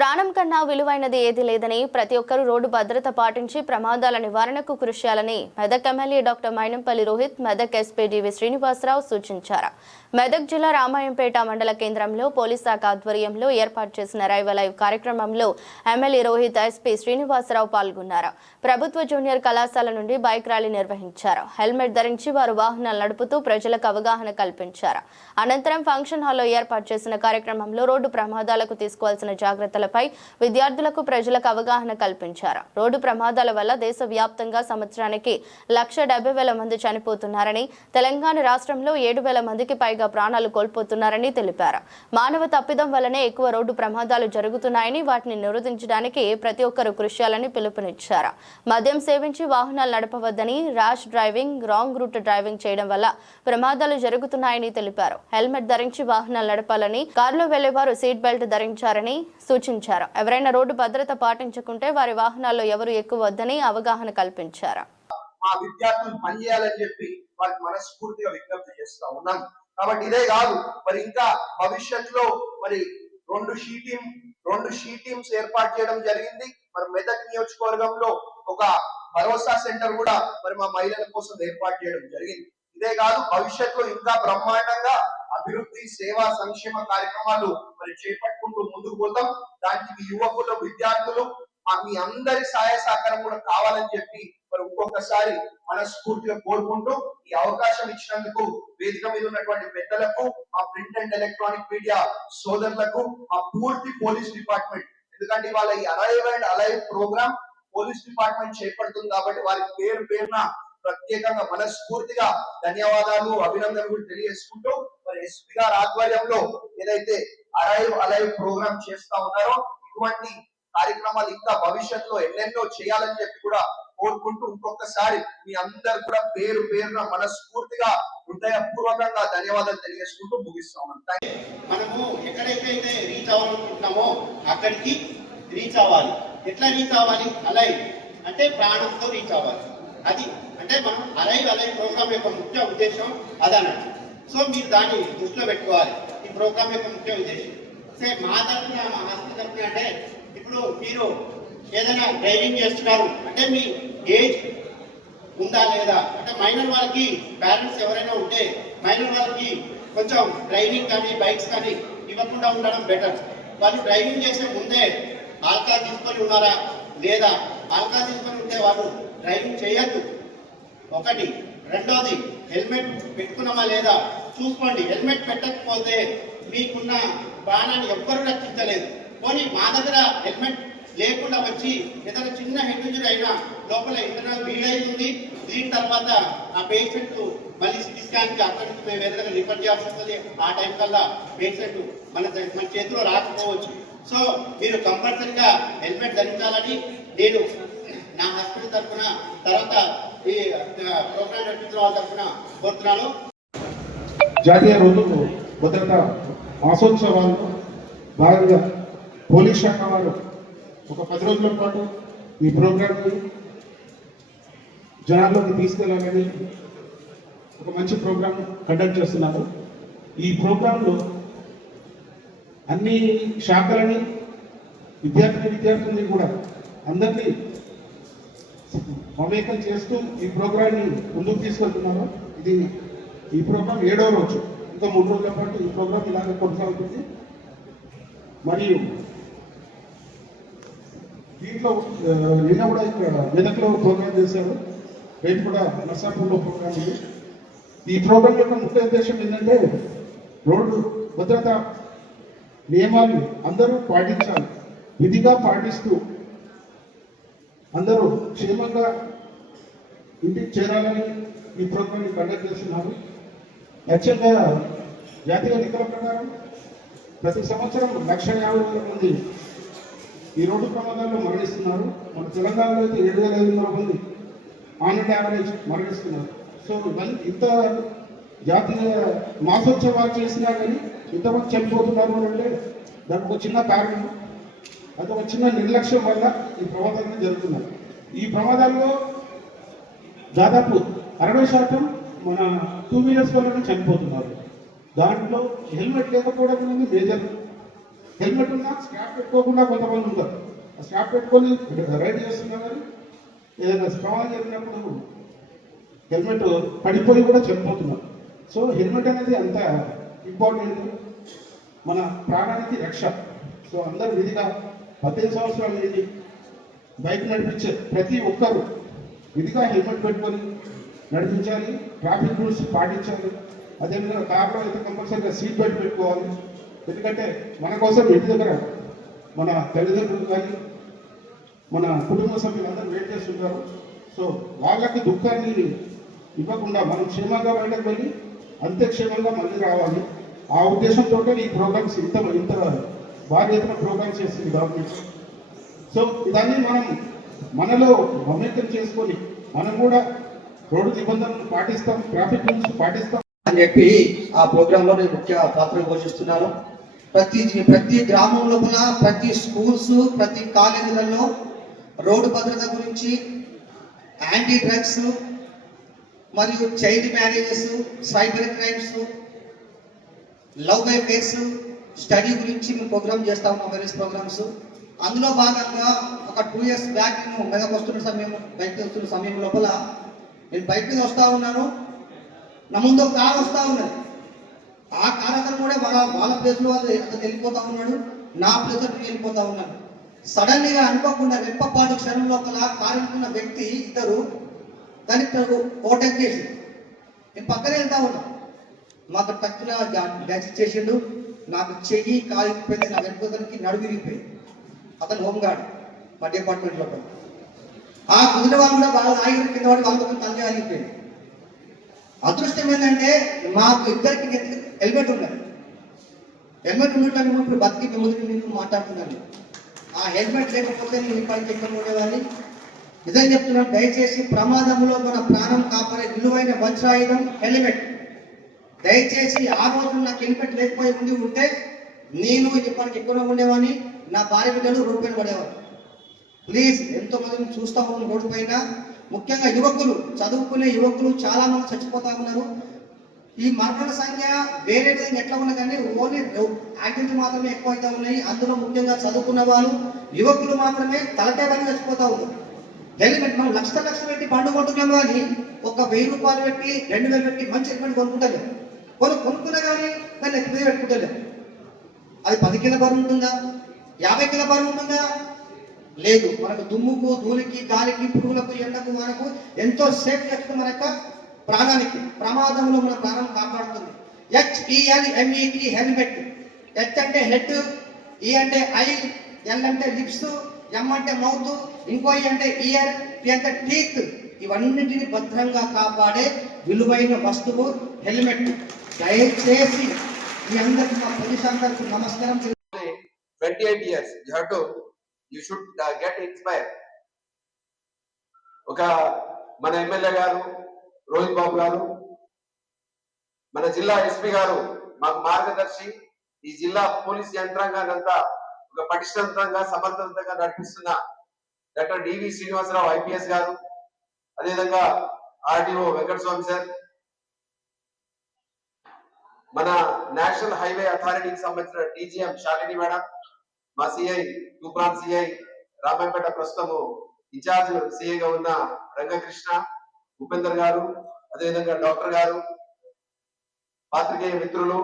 ప్రాణం కన్నా విలువైనది ఏదీ లేదని ప్రతి ఒక్కరూ రోడ్డు భద్రత పాటించి ప్రమాదాల నివారణకు కృషి చేయాలని Medak MLA doctor Mynampally Rohit Medak SP DV Srinivasa Rao సూచించారు. మెదక్ జిల్లా రామాయంపేట మండల కేంద్రంలో పోలీస్ శాఖ ఆధ్వర్యంలో ఏర్పాటు చేసిన రైవ లైవ్ కార్యక్రమంలో ఎమ్మెల్యే రోహిత్ ఎస్పీ శ్రీనివాసరావు పాల్గొన్నారు. ప్రభుత్వ జూనియర్ కళాశాల నుండి బైక్ ర్యాలీ నిర్వహించారు. హెల్మెట్ ధరించి వారు వాహనాలు నడుపుతూ ప్రజలకు అవగాహన కల్పించారు. అనంతరం ఫంక్షన్ హాల్లో ఏర్పాటు చేసిన కార్యక్రమంలో రోడ్డు ప్రమాదాలకు తీసుకోవాల్సిన జాగ్రత్తలపై విద్యార్థులకు ప్రజలకు అవగాహన కల్పించారు. రోడ్డు ప్రమాదాల వల్ల దేశవ్యాప్తంగా సంవత్సరానికి 1,70,000 మంది చనిపోతున్నారని, తెలంగాణ రాష్ట్రంలో 7,000 మందికి పైగా ప్రాణాలు కోల్పోతున్నారని తెలిపారు. మానవ తప్పిదం వల్లనే ఎక్కువ రోడ్డు ప్రమాదాలు జరుగుతున్నాయని, వాటిని నిరోధించడానికి ప్రతి ఒక్కరూ కృషి చేయాలని పిలుపునిచ్చారు. మద్యం సేవించి వాహనాలు నడపవద్దని, rash driving, wrong route driving చేయడం వల్ల ప్రమాదాలు జరుగుతున్నాయని తెలిపారు. హెల్మెట్ ధరించి వాహనాలు నడపాలని, కారులో వెళ్లేవారు సీట్ బెల్ట్ ధరించారని సూచించారు. ఎవరైనా రోడ్డు భద్రత పాటించకుంటే వారి వాహనాల్లో ఎవరు ఎక్కువద్దని అవగాహన కల్పించారు. మా విద్యార్థులు పనిచేయాలని చెప్పి వారికి మనస్ఫూర్తిగా విజ్ఞప్తి చేస్తా ఉన్నాను. కాబట్టి ఇదే కాదు, మరి ఇంకా భవిష్యత్తులో మరి రెండు షీ టీమ్స్ ఏర్పాటు చేయడం జరిగింది. మరి మెదక్ నియోజకవర్గంలో ఒక భరోసా సెంటర్ కూడా మరి మా మహిళల కోసం ఏర్పాటు చేయడం జరిగింది. ఇదే కాదు, భవిష్యత్తులో ఇంకా బ్రహ్మాండంగా అభివృద్ధి, సేవా, సంక్షేమ కార్యక్రమాలు మరి చేపట్టుకుంటూ ముందుకు పోతాం. దానికి యువకులు, విద్యార్థులు మీ అందరి సహాయ సహకారం కూడా కావాలని చెప్పి మరి ఇంకొకసారి మనస్ఫూర్తిగా కోరుకుంటూ ఈ అవకాశం ఇచ్చినందుకు వేదిక మీద ఉన్నటువంటి పెద్దలకు, మా ప్రింట్ అండ్ ఎలక్ట్రానిక్ మీడియా సోదరులకు, మా పూర్తి పోలీస్ డిపార్ట్మెంట్, ఎందుకంటే ఇవాళ ఈ arrive and alive programme police department చేపడుతుంది కాబట్టి వారికి పేరు పేరున ప్రత్యేకంగా మనస్ఫూర్తిగా ధన్యవాదాలు, అభినందనలు తెలియజేసుకుంటూ మరి ఎస్పీ గారి ఆధ్వర్యంలో ఏదైతే అరైవ్ అలైవ్ ప్రోగ్రామ్ చేస్తా ఉన్నారో ఇటువంటి కార్యక్రమాలు ఇంకా భవిష్యత్తులో ఎన్నెన్నో చేయాలని చెప్పి కూడా కోరుకుంటూ ఇంకొకసారి మీ అందరు కూడా పేరు పేరున మనస్ఫూర్తిగా హృదయపూర్వకంగా ధన్యవాదాలు తెలియజేసుకుంటూ ముగిస్తా ఉన్నాం. మనము ఎక్కడైతే రీచ్ అవ్వాలనుకుంటున్నామో అక్కడికి రీచ్ అవ్వాలి. ఎట్లా రీచ్ అవ్వాలి? అలైవ్ అంటే ప్రాణంతో రీచ్ అవ్వాలి. అది అంటే మనం అలైవ్ ప్రోగ్రామ్ యొక్క ముఖ్య ఉద్దేశం అదన్నట్టు. సో మీరు దాన్ని దృష్టిలో పెట్టుకోవాలి. ఈ ప్రోగ్రామ్ యొక్క ముఖ్య ఉద్దేశం మా తరఫున, మా హాస్పిటల్ తరఫున అంటే ఇప్పుడు మీరు ఏదైనా డ్రైవింగ్ చేస్తున్నారు అంటే మీ ఏజ్ ఉందా లేదా, అంటే మైనర్ వాళ్ళకి పేరెంట్స్ ఎవరైనా ఉంటే మైనర్ వాళ్ళకి కొంచెం డ్రైవింగ్ కానీ బైక్స్ కానీ ఇవ్వకుండా ఉండడం బెటర్. వాళ్ళు డ్రైవింగ్ చేసే ముందే ఆల్కహాల్ తీసుకొని ఉన్నారా లేదా, ఆల్కహాల్ తీసుకొని ఉంటే వాళ్ళు డ్రైవింగ్ చేయొద్దు. ఒకటి. రెండోది, హెల్మెట్ పెట్టుకున్నామా లేదా చూసుకోండి. హెల్మెట్ పెట్టకపోతే మీకున్న ప్రాణాన్ని ఎవ్వరూ రక్షించలేదు. పోనీ మా దగ్గర హెల్మెట్ లేకుండా వచ్చి ఏదైనా చిన్న హెడ్ ఇంజరీ అయినా లోపల ఇంటర్నల్ బ్లీడ్ అవుతుంది. దీని తర్వాత ఆ పేషెంట్ మళ్ళీ సిటీ స్కాన్కి అక్కడి నుంచి మేము ఏదైనా రిఫర్ చేయాల్సి వస్తుంది. ఆ టైం కల్లా పేషెంట్ మన చేతిలో రాకపోవచ్చు. సో మీరు కంపల్సరీగా హెల్మెట్ ధరించాలని నేను నా హాస్పిటల్ తరఫున, తర్వాత ఈ ప్రోగ్రామ్ నడిపించిన వాళ్ళ తరఫున కోరుతున్నాను. జాతీయ రోడ్డు భద్రత మాసోత్సవాల్లో భాగంగా పోలీస్ శాఖ వారు ఒక 10 రోజుల పాటు ఈ ప్రోగ్రామ్ని జనాల్లోకి తీసుకెళ్లాలని ఒక మంచి ప్రోగ్రామ్ కండక్ట్ చేస్తున్నారు. ఈ ప్రోగ్రాంలో అన్ని శాఖలని, విద్యార్థుల్ని కూడా అందరినీ మమేకం చేస్తూ ఈ ప్రోగ్రాన్ని ముందుకు తీసుకెళ్తున్నారు. ఈ ప్రోగ్రాం 7వ రోజు. ఇంకా 3 రోజుల పాటు ఈ ప్రోగ్రాం ఇలాగే కొనసాగుతుంది. మరియు దీంట్లో నిన్న కూడా ఇక్కడ మెదక్లో ప్రోగ్రాం చేశారు, రేపు కూడా నర్సాపూర్లో ప్రోగ్రాం ఉంది. ఈ ప్రోగ్రాం యొక్క ముఖ్య ఉద్దేశం ఏంటంటే రోడ్డు భద్రత నియమాలు అందరూ పాటించాలి. విధిగా పాటిస్తూ అందరూ క్షేమంగా ఇంటికి చేరాలని ఈ ప్రోగ్రాన్ని కండక్ట్ చేస్తున్నారు. యాక్చువల్గా జాతీయ లెక్కల ప్రకారం ప్రతి సంవత్సరం 1,50,000 మంది ఈ రోడ్డు ప్రమాదాల్లో మరణిస్తున్నారు. మన తెలంగాణలో అయితే 7,500 మంది ఆన్ అండ్ యావరేజ్ మరణిస్తున్నారు. సో ఇంత జాతీయ మాసోత్సవాలు చేసినా కానీ ఇంతమంది చనిపోతున్నారు అంటే దానికి ఒక చిన్న కారణం, అది ఒక చిన్న నిర్లక్ష్యం వల్ల ఈ ప్రమాదాలు జరుగుతున్నాయి. ఈ ప్రమాదాల్లో దాదాపు 60% మన 2 వీలర్స్ వల్లనే చనిపోతున్నారు. దాంట్లో హెల్మెట్ లేకపోవడం అనేది మేజర్ హెల్మెట్ ఉన్నా స్ట్రాప్ పెట్టుకోకుండా కొంతమంది ఉంటారు. ఆ స్ట్రాప్ పెట్టుకొని రైడ్ చేస్తున్నా కానీ ఏదైనా ప్రమాదం జరిగినప్పుడు హెల్మెట్ పడిపోయి కూడా చనిపోతున్నారు. సో హెల్మెట్ అనేది అంత ఇంపార్టెంట్, మన ప్రాణానికి రక్ష. సో అందరూ విధిగా 18 సంవత్సరాల నుండి బైక్ నడిపించే ప్రతి ఒక్కరు విధిగా హెల్మెట్ పెట్టుకొని నడిపించాలి, ట్రాఫిక్ రూల్స్ పాటించాలి. అదేవిధంగా కార్లో అయితే కంపల్సరీగా సీట్ బెల్ట్ పెట్టుకోవాలి. ఎందుకంటే మన కోసం ఇంటి దగ్గర మన తల్లిదండ్రులు కానీ మన కుటుంబ సభ్యులందరూ వెయిట్ చేస్తుంటారు. సో వాళ్ళకి దుఃఖాన్ని ఇవ్వకుండా మనం క్షేమంగా బయటకు వెళ్ళి అంతే క్షేమంగా మళ్ళీ రావాలి. ఆ ఉద్దేశంతో ఈ ప్రోగ్రామ్స్ ఇంత భారీ ఎత్తున ప్రోగ్రామ్స్ చేస్తుంది గవర్నమెంట్. సో ఇదన్నీ మనం మనలో మమేకం చేసుకొని మనం కూడా రోడ్డు నిబంధనలు పాటిస్తాం, ట్రాఫిక్ రూల్స్ పాటిస్తాం అని చెప్పి ఆ ప్రోగ్రామ్ లో నేను ముఖ్య పాత్ర పోషిస్తున్నాను. ప్రతి గ్రామం లోపల, ప్రతి స్కూల్స్, ప్రతి కాలేజీలలో రోడ్డు భద్రత గురించి, యాంటీ డ్రగ్స్ మరియు child marriages, cyber crimes, love affairs study గురించి మేము ప్రోగ్రామ్ చేస్తా ఉన్నాం, అవేర్నెస్ ప్రోగ్రామ్స్. అందులో భాగంగా ఒక 2 years బ్యాక్ నేను మెదక్ వస్తున్న సమయం, బయటకు వస్తున్న సమయం లోపల నేను బయట మీద వస్తా ఉన్నాను. నా ముందు ఒక కారు వస్తా ఉన్నది. ఆ కారు అతను కూడా వాళ్ళ ప్లేస్లో అతను వెళ్ళిపోతా ఉన్నాడు, నా ప్లేస్ నేను వెళ్ళిపోతా ఉన్నాను. సడన్ గా అనుకోకుండా రెప్పపాటు క్షణం లోపల కారు అనుకున్న వ్యక్తి ఇద్దరు దానికి ఓవర్టేక్ చేసి నేను పక్కనే వెళ్తా ఉన్నాను. మాకు తక్కువ డ్యాచ్ చేసిండు, నాకు చెయ్యి కాలిపోయింది, నా వెనుకకి నడుగు విరిగిపోయింది. అతను హోంగార్డ్ మా డిపార్ట్మెంట్ లోపల. ఆ కుదిరిన వాళ్ళు కూడా వాళ్ళ నాయకుడి కింద వాడి వాళ్ళతో తల్లి ఆగిపోయింది. అదృష్టం ఏంటంటే మాకు ఇద్దరికి హెల్మెట్ ఉన్నది. హెల్మెట్ ఉండటం ఇప్పుడు బతికి మిమ్మల్ని మీకు మాట్లాడుతున్నాను. ఆ హెల్మెట్ లేకపోతే నేను ఇప్పటికి ఎక్కడ ఉండేవాడిని. నిజం చెప్తున్నాను, దయచేసి ప్రమాదంలో మన ప్రాణం కాపాడే విలువైన వజ్రాయుధం హెల్మెట్. దయచేసి ఆ రోజు నాకు హెల్మెట్ లేకపోయి ఉంటే నేను ఇప్పటికి ఎక్కడ ఉండేవాడిని, నా భార్య బిడ్డలు రోడ్డు పైన పడేవారు. ప్లీజ్, ఎంతో మందిని చూస్తూ ఉన్నాం రోడ్డు పైన, ముఖ్యంగా యువకులు, చదువుకునే యువకులు చాలా మంది చచ్చిపోతా ఉన్నారు. ఈ మరణాల సంఖ్య వేరే విధంగా ఎట్లా ఉన్నా కానీ ఓన్లీ యాక్సిడెంట్ మాత్రమే ఎక్కువ అయితే ఉన్నాయి. అందులో ముఖ్యంగా చదువుకున్న వాళ్ళు, యువకులు మాత్రమే తలకాయ పని చచ్చిపోతా ఉన్నారు. హెల్మెట్ మనం లక్షలు పెట్టి బండు కొంటున్నాం కానీ ఒక 1000 రూపాయలు పెట్టి 2000 పెట్టి మంచి హెల్మెట్ కొనుక్కుంటలేదు. కొనుక్కున్నా కానీ దాన్ని ఎత్తి మీద పెట్టుకుంటలేదు. అది 10 కిలో బరువు ఉంటుందా, 50 కిలో బరువు ఉంటుందా? లేదు. మనకు దుమ్ముకు, ధూళికి, గాలికి, పురుగులకు, ఎండకు మనకు ఎంతో సేఫ్ చేస్తుంది. మన యొక్క ప్రాణానికి, ప్రమాదంలో మన ప్రాణం కాపాడుతుంది. HELMET helmet. హెచ్ అంటే హెడ్, ఈ అంటే ఐ, ఎల్ అంటే లిప్స్, ఎం అంటే మౌత్, ఇంకో ఈ అంటే ఇయర్, టీ అంటే టీత్. ఇవన్నిటిని భద్రంగా కాపాడే విలువైన వస్తువు హెల్మెట్. దయచేసి మీ అందరికీ మా పోలీస్ అందరికీ నమస్కారం. 28 years you should get inspired. ఒక మన ఎమ్మెల్యే గారు రోహిత్ బాబు గారు, మన జిల్లా ఎస్పీ గారు మాకు మార్గదర్శి. ఈ జిల్లా పోలీస్ యంత్రాంగాన్ని అంతా ఒక పటిష్టంగా సమర్థవంతంగా నడిపిస్తున్న డాక్టర్ డివి శ్రీనివాసరావు ఐపీఎస్ గారు, అదేవిధంగా ఆర్డీఓ వెంకటస్వామి సార్, మన నేషనల్ హైవే అథారిటీకి సంబంధించిన డీజీఎం శాలిని మేడం, మా సిఐ తూప్రాన్ సిఐ రామాయపేట, ప్రస్తుతము ఇన్ఛార్జ్ సిఐగా ఉన్న రంగకృష్ణ, ఉపేందర్ గారు, అదేవిధంగా డాక్టర్ గారు, పాత్రికేయ మిత్రులు,